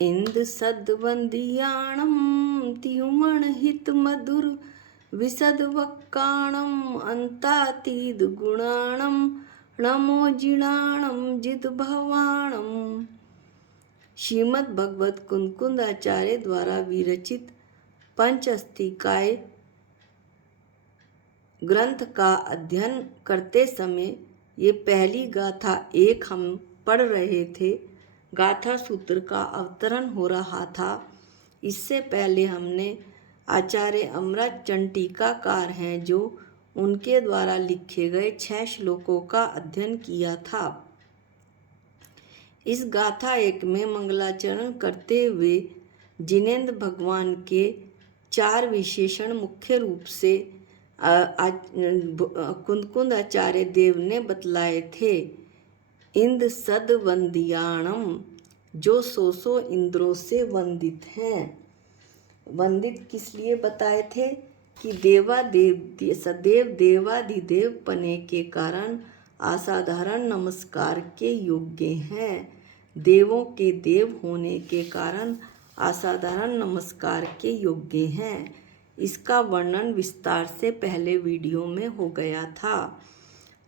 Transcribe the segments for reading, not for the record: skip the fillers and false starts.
इंद सद्वंदियाणम त्युमण हित मधुर विशद वक्काणम अंतातीद गुणाणम नमो जिणाणम जिद भवाणम। श्रीमद् भगवत कुंदकुंद आचार्य द्वारा विरचित पंचअस्तिकाय ग्रंथ का अध्ययन करते समय ये पहली गाथा एक हम पढ़ रहे थे। गाथा सूत्र का अवतरण हो रहा था। इससे पहले हमने आचार्य अमृत चंद टीकाकार हैं जो उनके द्वारा लिखे गए 6 श्लोकों का अध्ययन किया था। इस गाथा एक में मंगलाचरण करते हुए जिनेंद्र भगवान के 4 विशेषण मुख्य रूप से कुंदकुंद आचार्य देव ने बतलाए थे। इंद्र सद वंदियाणम, जो 100 इंद्रों से वंदित हैं। वंदित किस लिए बताए थे कि सदैव देवाधिदेव पने के कारण असाधारण नमस्कार के योग्य हैं। देवों के देव होने के कारण असाधारण नमस्कार के योग्य हैं। इसका वर्णन विस्तार से पहले वीडियो में हो गया था।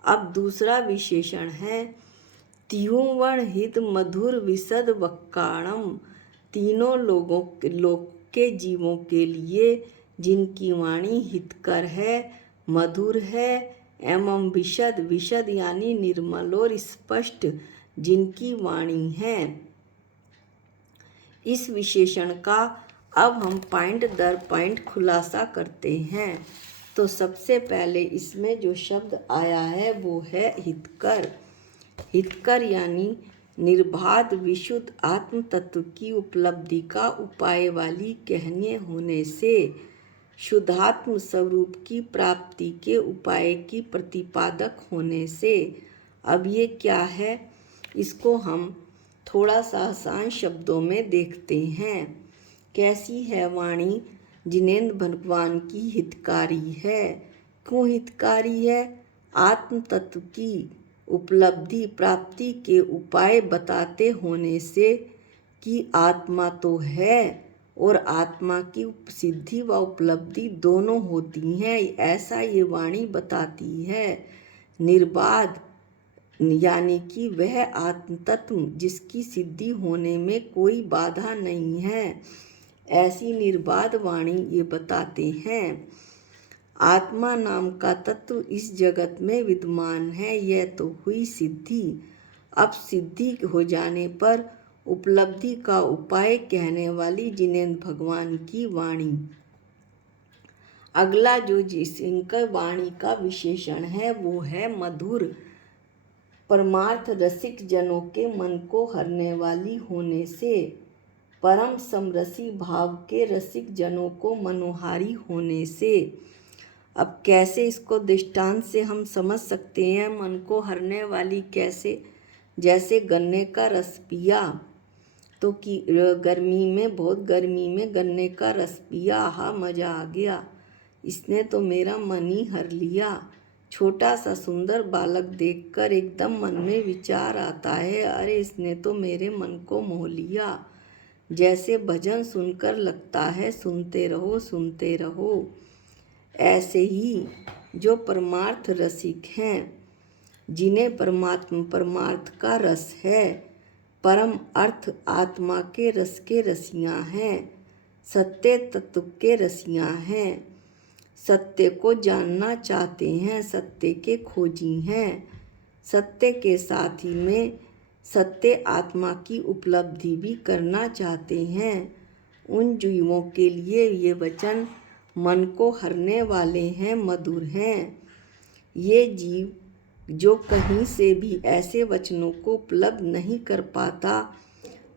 अब दूसरा विशेषण है त्युवण हित मधुर विशद वक्काणम, तीनों लोग के जीवों के लिए जिनकी वाणी हितकर है, मधुर है एवं विशद यानी निर्मल और स्पष्ट जिनकी वाणी है। इस विशेषण का अब हम पॉइंट दर पॉइंट खुलासा करते हैं। तो सबसे पहले इसमें जो शब्द आया है वो है हितकर। हितकर यानी निर्बाध विशुद्ध आत्म तत्व की उपलब्धि का उपाय वाली कहने होने से शुद्धात्म स्वरूप की प्राप्ति के उपाय की प्रतिपादक होने से। अब ये क्या है, इसको हम थोड़ा सा आसान शब्दों में देखते हैं। कैसी है वाणी जिनेंद्र भगवान की हितकारी है। क्यों हितकारी है? आत्म तत्व की उपलब्धि प्राप्ति के उपाय बताते होने से कि आत्मा तो है और आत्मा की सिद्धि व उपलब्धि दोनों होती हैं, ऐसा ये वाणी बताती है। निर्बाध यानी कि वह आत्म तत्व जिसकी सिद्धि होने में कोई बाधा नहीं है, ऐसी निर्बाध वाणी ये बताते हैं। आत्मा नाम का तत्व इस जगत में विद्यमान है, यह तो हुई सिद्धि। अब सिद्धि हो जाने पर उपलब्धि का उपाय कहने वाली जिनेंद्र भगवान की वाणी। अगला जो इनका वाणी का विशेषण है वो है मधुर। परमार्थ रसिक जनों के मन को हरने वाली होने से, परम समरसी भाव के रसिक जनों को मनोहारी होने से। अब कैसे इसको दृष्टांत से हम समझ सकते हैं मन को हरने वाली कैसे? जैसे गन्ने का रस पिया तो कि बहुत गर्मी में गन्ने का रस पिया, आहा मज़ा आ गया, इसने तो मेरा मन ही हर लिया। छोटा सा सुंदर बालक देखकर एकदम मन में विचार आता है, अरे इसने तो मेरे मन को मोह लिया। जैसे भजन सुनकर लगता है सुनते रहो सुनते रहो। ऐसे ही जो परमार्थ रसिक हैं, जिन्हें परमार्थ का रस है, परम अर्थ आत्मा के रस के रसियाँ हैं, सत्य तत्व के रसियाँ हैं, सत्य को जानना चाहते हैं, सत्य के खोजी हैं, सत्य के साथ ही में सत्य आत्मा की उपलब्धि भी करना चाहते हैं। उन जीवों के लिए ये वचन मन को हरने वाले हैं, मधुर हैं। ये जीव जो कहीं से भी ऐसे वचनों को उपलब्ध नहीं कर पाता,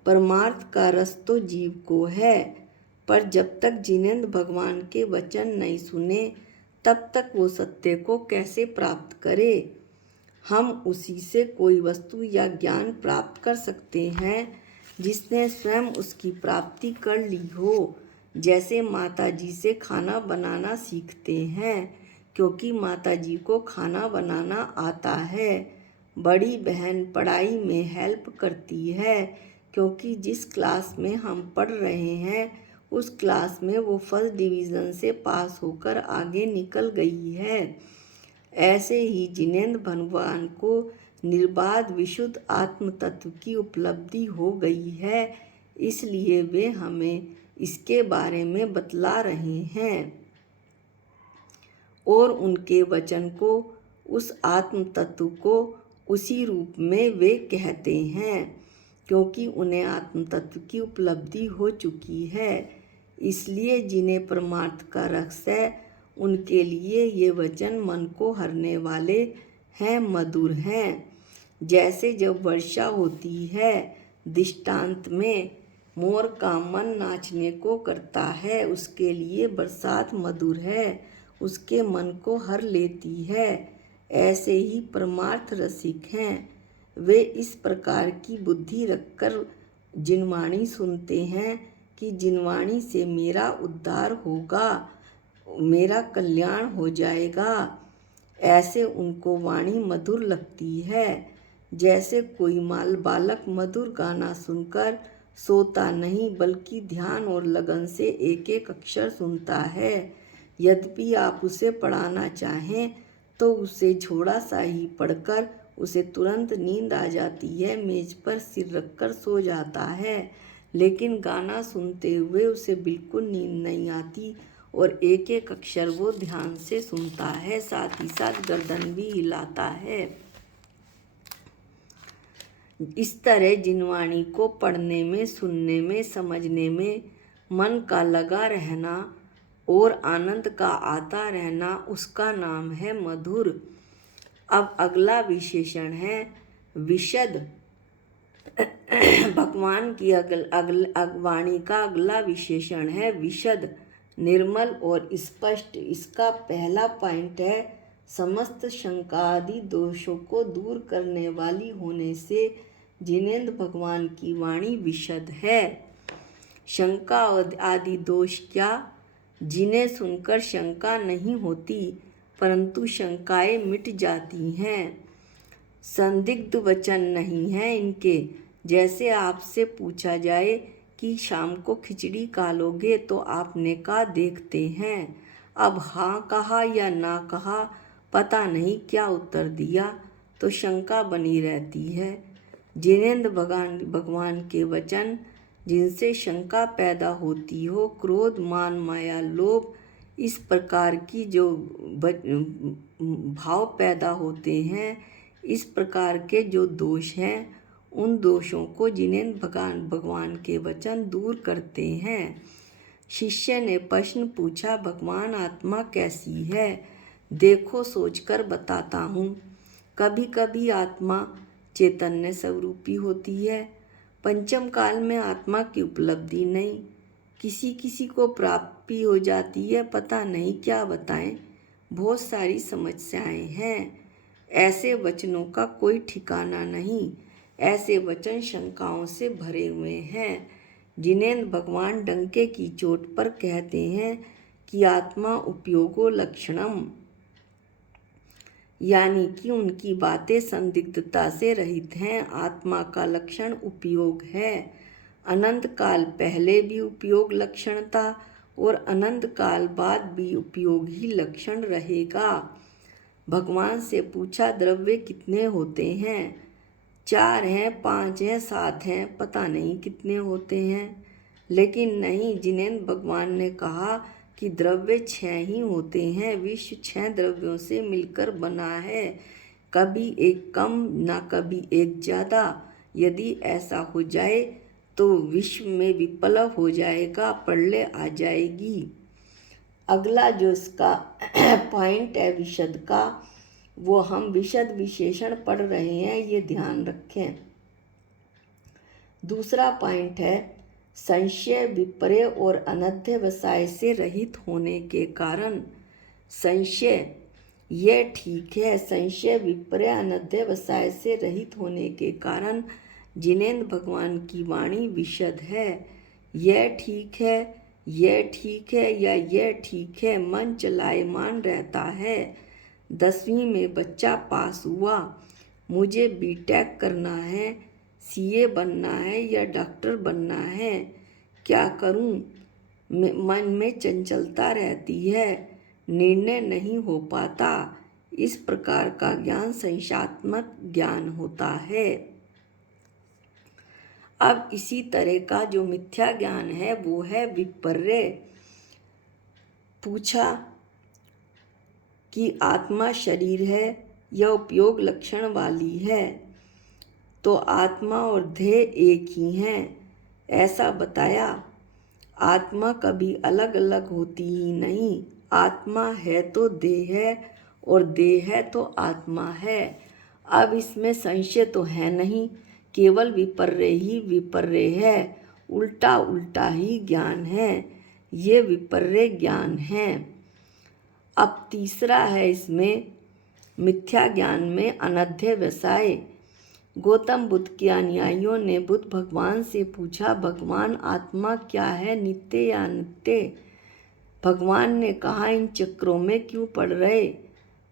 परमार्थ का रस तो जीव को है, पर जब तक जिनेंद्र भगवान के वचन नहीं सुने तब तक वो सत्य को कैसे प्राप्त करे। हम उसी से कोई वस्तु या ज्ञान प्राप्त कर सकते हैं जिसने स्वयं उसकी प्राप्ति कर ली हो। जैसे माता जी से खाना बनाना सीखते हैं क्योंकि माता जी को खाना बनाना आता है। बड़ी बहन पढ़ाई में हेल्प करती है क्योंकि जिस क्लास में हम पढ़ रहे हैं उस क्लास में वो फर्स्ट डिवीज़न से पास होकर आगे निकल गई है। ऐसे ही जिनेंद्र भगवान को निर्बाध विशुद्ध आत्म तत्व की उपलब्धि हो गई है, इसलिए वे हमें इसके बारे में बतला रहे हैं और उनके वचन को, उस आत्म तत्व को उसी रूप में वे कहते हैं, क्योंकि उन्हें आत्म तत्व की उपलब्धि हो चुकी है। इसलिए जिन्हें परमार्थ का रस है उनके लिए ये वचन मन को हरने वाले हैं, मधुर हैं। जैसे जब वर्षा होती है, दृष्टांत में मोर का मन नाचने को करता है, उसके लिए बरसात मधुर है, उसके मन को हर लेती है। ऐसे ही परमार्थ रसिक हैं, वे इस प्रकार की बुद्धि रखकर जिनवाणी सुनते हैं कि जिनवाणी से मेरा उद्धार होगा, मेरा कल्याण हो जाएगा। ऐसे उनको वाणी मधुर लगती है। जैसे कोई बालक मधुर गाना सुनकर सोता नहीं बल्कि ध्यान और लगन से एक एक अक्षर सुनता है। यद्यपि आप उसे पढ़ाना चाहें तो उसे थोड़ा सा ही पढ़कर उसे तुरंत नींद आ जाती है, मेज पर सिर रखकर सो जाता है। लेकिन गाना सुनते हुए उसे बिल्कुल नींद नहीं आती और एक एक अक्षर वो ध्यान से सुनता है, साथ ही साथ गर्दन भी हिलाता है। इस तरह जिनवाणी को पढ़ने में, सुनने में, समझने में मन का लगा रहना और आनंद का आता रहना, उसका नाम है मधुर। अब अगला विशेषण है विशद। भगवान की वाणी का अगला विशेषण है विशद, निर्मल और स्पष्ट। इसका पहला पॉइंट है समस्त शंका आदि दोषों को दूर करने वाली होने से जिनेंद्र भगवान की वाणी विशद है। शंका आदि दोष क्या? जिन्हें सुनकर शंका नहीं होती परंतु शंकाएं मिट जाती हैं। संदिग्ध वचन नहीं है इनके। जैसे आपसे पूछा जाए कि शाम को खिचड़ी खा लोगे तो आपने कहा देखते हैं। अब हाँ कहा या ना कहा, पता नहीं क्या उत्तर दिया, तो शंका बनी रहती है। जिनेंद्र भगवान के वचन जिनसे शंका पैदा होती हो, क्रोध, मान, माया, लोभ, इस प्रकार की जो भाव पैदा होते हैं, इस प्रकार के जो दोष हैं, उन दोषों को जिनेंद्र भगवान के वचन दूर करते हैं। शिष्य ने प्रश्न पूछा, भगवान आत्मा कैसी है? देखो सोचकर बताता हूँ। कभी कभी आत्मा चैतन्य स्वरूपी होती है। पंचम काल में आत्मा की उपलब्धि नहीं, किसी किसी को प्राप्ति हो जाती है, पता नहीं क्या बताएं। बहुत सारी समस्याएं हैं। ऐसे वचनों का कोई ठिकाना नहीं। ऐसे वचन शंकाओं से भरे हुए हैं। जिनेंद्र भगवान डंके की चोट पर कहते हैं कि आत्मा उपयोगो लक्षणम, यानी कि उनकी बातें संदिग्धता से रहित हैं। आत्मा का लक्षण उपयोग है। अनंत काल पहले भी उपयोग लक्षण था और अनंत काल बाद भी उपयोग ही लक्षण रहेगा। भगवान से पूछा, द्रव्य कितने होते हैं? 4 हैं, 5 हैं, 7 हैं, पता नहीं कितने होते हैं। लेकिन नहीं, जिनेंद्र भगवान ने कहा कि द्रव्य 6 ही होते हैं। विश्व 6 द्रव्यों से मिलकर बना है, कभी एक कम ना कभी एक ज़्यादा। यदि ऐसा हो जाए तो विश्व में विप्लव हो जाएगा, प्रलय आ जाएगी। अगला जो इसका पॉइंट है विशद का, वो हम विशद विशेषण पढ़ रहे हैं, ये ध्यान रखें। दूसरा पॉइंट है संशय, विपर्य और अनध्यवसाय से रहित होने के कारण। संशय, यह ठीक है, संशय, विपर्य, अनध्यवसाय से रहित होने के कारण जिनेंद्र भगवान की वाणी विशद है। यह ठीक है, यह ठीक है या यह ठीक है, मन चलायमान रहता है। 10वीं में बच्चा पास हुआ, मुझे बीटेक करना है, सीए बनना है या डॉक्टर बनना है, क्या करूं? मन में चंचलता रहती है, निर्णय नहीं हो पाता। इस प्रकार का ज्ञान संशयात्मक ज्ञान होता है। अब इसी तरह का जो मिथ्या ज्ञान है वो है विपर्य। पूछा कि आत्मा शरीर है यह उपयोग लक्षण वाली है, तो आत्मा और देह एक ही हैं, ऐसा बताया। आत्मा कभी अलग अलग होती ही नहीं, आत्मा है तो देह है और देह है तो आत्मा है। अब इसमें संशय तो है नहीं, केवल विपर्य ही विपर्य है, उल्टा उल्टा ही ज्ञान है, ये विपर्य ज्ञान है। अब तीसरा है इसमें मिथ्या ज्ञान में अनध्यवसाय। गौतम बुद्ध के अनुयायियों ने बुद्ध भगवान से पूछा, भगवान आत्मा क्या है, नित्य या अनित्य? भगवान ने कहा, इन चक्रों में क्यों पड़ रहे,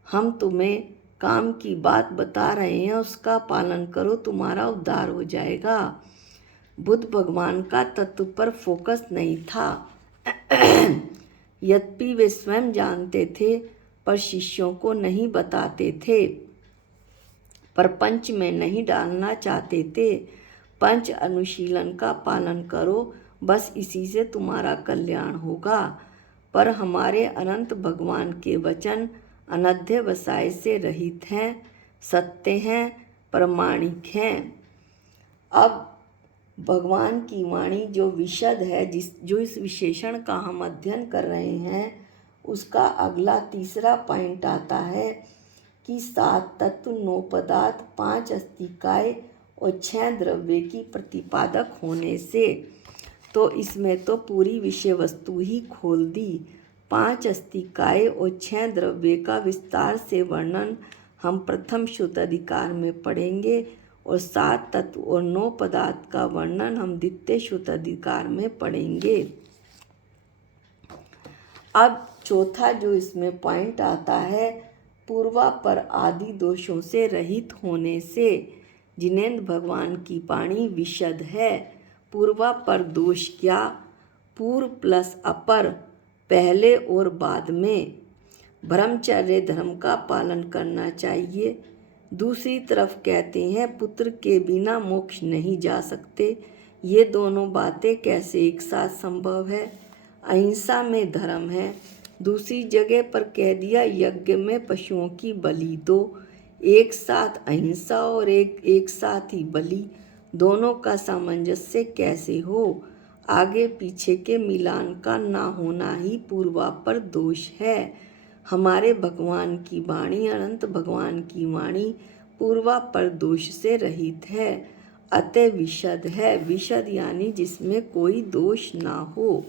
हम तुम्हें काम की बात बता रहे हैं, उसका पालन करो, तुम्हारा उद्धार हो जाएगा। बुद्ध भगवान का तत्व पर फोकस नहीं था। यद्यपि वे स्वयं जानते थे पर शिष्यों को नहीं बताते थे, पर पंच में नहीं डालना चाहते थे। पंच अनुशीलन का पालन करो, बस इसी से तुम्हारा कल्याण होगा। पर हमारे अनंत भगवान के वचन अनध्यवसाय से रहित हैं, सत्य हैं, प्रमाणिक हैं। अब भगवान की वाणी जो विशद है, जो इस विशेषण का हम अध्ययन कर रहे हैं, उसका अगला तीसरा पॉइंट आता है कि 7 तत्व, 9 पदार्थ, 5 अस्तिकाय और 6 द्रव्य की प्रतिपादक होने से। तो इसमें तो पूरी विषय वस्तु ही खोल दी। 5 अस्तिकाय और 6 द्रव्य का विस्तार से वर्णन हम प्रथम शुद्ध अधिकार में पढ़ेंगे और 7 तत्व और 9 पदार्थ का वर्णन हम द्वितीय शुद्ध अधिकार में पढ़ेंगे। अब चौथा जो इसमें पॉइंट आता है, पूर्वापर आदि दोषों से रहित होने से। जिनेंद्र भगवान की वाणी विशद है। पूर्वापर दोष क्या? पूर्व प्लस अपर, पहले और बाद में। ब्रह्मचर्य धर्म का पालन करना चाहिए। दूसरी तरफ कहते हैं पुत्र के बिना मोक्ष नहीं जा सकते। ये दोनों बातें कैसे एक साथ संभव है? अहिंसा में धर्म है, दूसरी जगह पर कह दिया यज्ञ में पशुओं की बलि दो। एक साथ अहिंसा और एक साथ ही बलि, दोनों का सामंजस्य कैसे हो? आगे पीछे के मिलान का ना होना ही पूर्वापर दोष है। हमारे भगवान की वाणी, अनंत भगवान की वाणी पूर्वापर दोष से रहित है, अतः विशद है। विशद यानी जिसमें कोई दोष ना हो।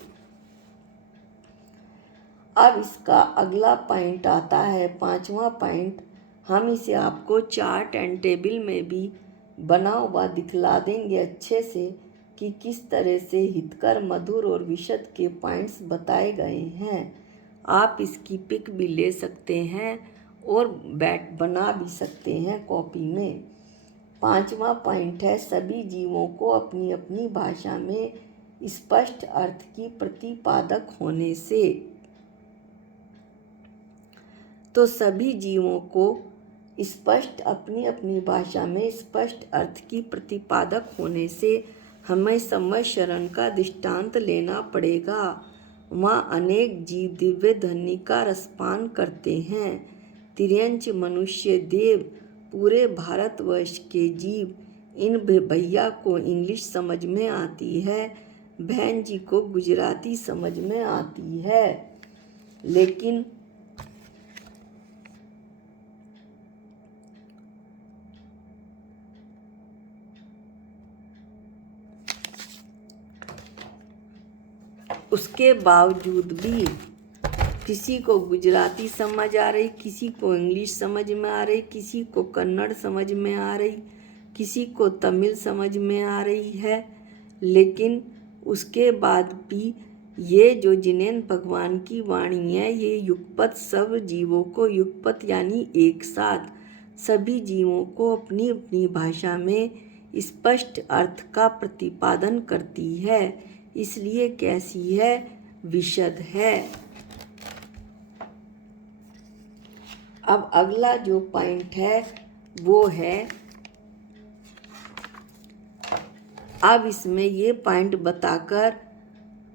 अब इसका अगला पॉइंट आता है, 5वां पॉइंट। हम इसे आपको चार्ट एंड टेबल में भी बना हुआ दिखला देंगे अच्छे से कि किस तरह से हितकर, मधुर और विशद के पॉइंट्स बताए गए हैं। आप इसकी पिक भी ले सकते हैं और बना भी सकते हैं कॉपी में। 5वां पॉइंट है, सभी जीवों को अपनी अपनी भाषा में स्पष्ट अर्थ की प्रतिपादक होने से। तो सभी जीवों को स्पष्ट अपनी अपनी भाषा में स्पष्ट अर्थ की प्रतिपादक होने से हमें समय शरण का दृष्टांत लेना पड़ेगा। वहाँ अनेक जीव दिव्य ध्वनि का रसपान करते हैं। तिर्यंच, मनुष्य, देव, पूरे भारतवर्ष के जीव। इन भैया को इंग्लिश समझ में आती है, बहन जी को गुजराती समझ में आती है, लेकिन उसके बावजूद भी किसी को गुजराती समझ आ रही, किसी को इंग्लिश समझ में आ रही, किसी को कन्नड़ समझ में आ रही, किसी को तमिल समझ में आ रही है, लेकिन उसके बाद भी ये जो जिनेंद्र भगवान की वाणी है, ये युगपत सब जीवों को, युगपत यानी एक साथ सभी जीवों को अपनी अपनी भाषा में स्पष्ट अर्थ का प्रतिपादन करती है, इसलिए कैसी है? विशद है। अब अगला जो पॉइंट है वो है, अब इसमें ये पॉइंट बताकर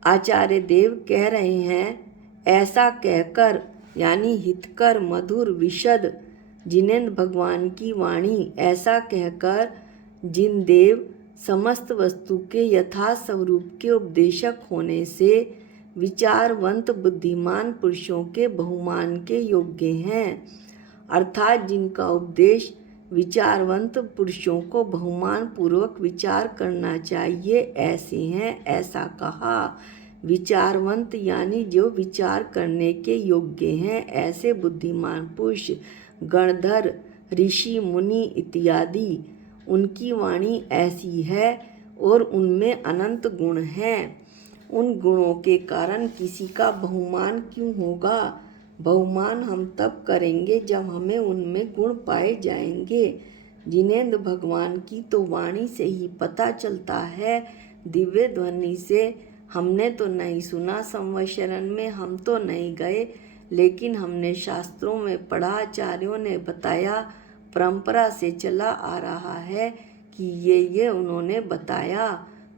आचार्य देव कह रहे हैं, ऐसा कहकर यानी हितकर मधुर विशद जिनेंद्र भगवान की वाणी, ऐसा कहकर जिन देव समस्त वस्तु के यथा स्वरूप के उपदेशक होने से विचारवंत बुद्धिमान पुरुषों के बहुमान के योग्य हैं, अर्थात जिनका उपदेश विचारवंत पुरुषों को बहुमान पूर्वक विचार करना चाहिए, ऐसे हैं। ऐसा कहा। विचारवंत यानी जो विचार करने के योग्य हैं, ऐसे बुद्धिमान पुरुष गणधर ऋषि मुनि इत्यादि, उनकी वाणी ऐसी है और उनमें अनंत गुण हैं। उन गुणों के कारण किसी का बहुमान क्यों होगा? बहुमान हम तब करेंगे जब हमें उनमें गुण पाए जाएंगे। जिनेंद्र भगवान की तो वाणी से ही पता चलता है, दिव्य ध्वनि से हमने तो नहीं सुना, संवत्सरण में हम तो नहीं गए, लेकिन हमने शास्त्रों में पढ़ा, आचार्यों ने बताया, परंपरा से चला आ रहा है कि ये उन्होंने बताया।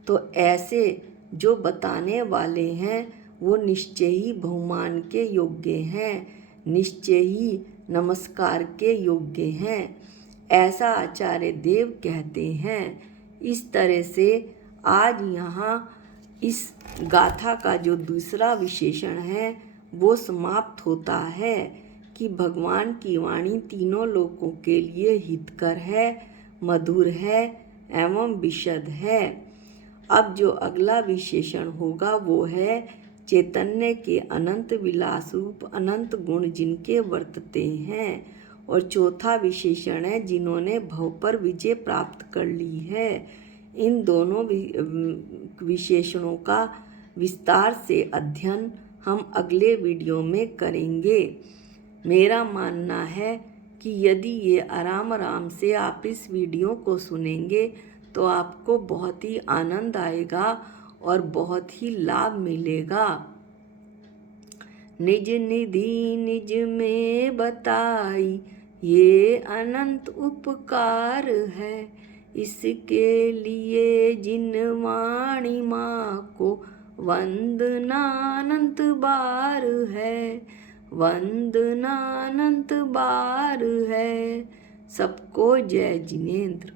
तो ऐसे जो बताने वाले हैं वो निश्चय ही बहुमान के योग्य हैं, निश्चय ही नमस्कार के योग्य हैं, ऐसा आचार्य देव कहते हैं। इस तरह से आज यहाँ इस गाथा का जो दूसरा विशेषण है वो समाप्त होता है कि भगवान की वाणी तीनों लोकों के लिए हितकर है, मधुर है एवं विशद है। अब जो अगला विशेषण होगा वो है चैतन्य के अनंत विलास रूप अनंत गुण जिनके वर्तते हैं, और चौथा विशेषण है जिन्होंने भव पर विजय प्राप्त कर ली है। इन दोनों विशेषणों का विस्तार से अध्ययन हम अगले वीडियो में करेंगे। मेरा मानना है कि यदि ये आराम आराम से आप इस वीडियो को सुनेंगे तो आपको बहुत ही आनंद आएगा और बहुत ही लाभ मिलेगा। निज निधि निज में बताई ये अनंत उपकार है, इसके लिए जिन वाणी माँ को वंदना अनंत बार है, वंदना अनंत बार है। सबको जय जिनेंद्र।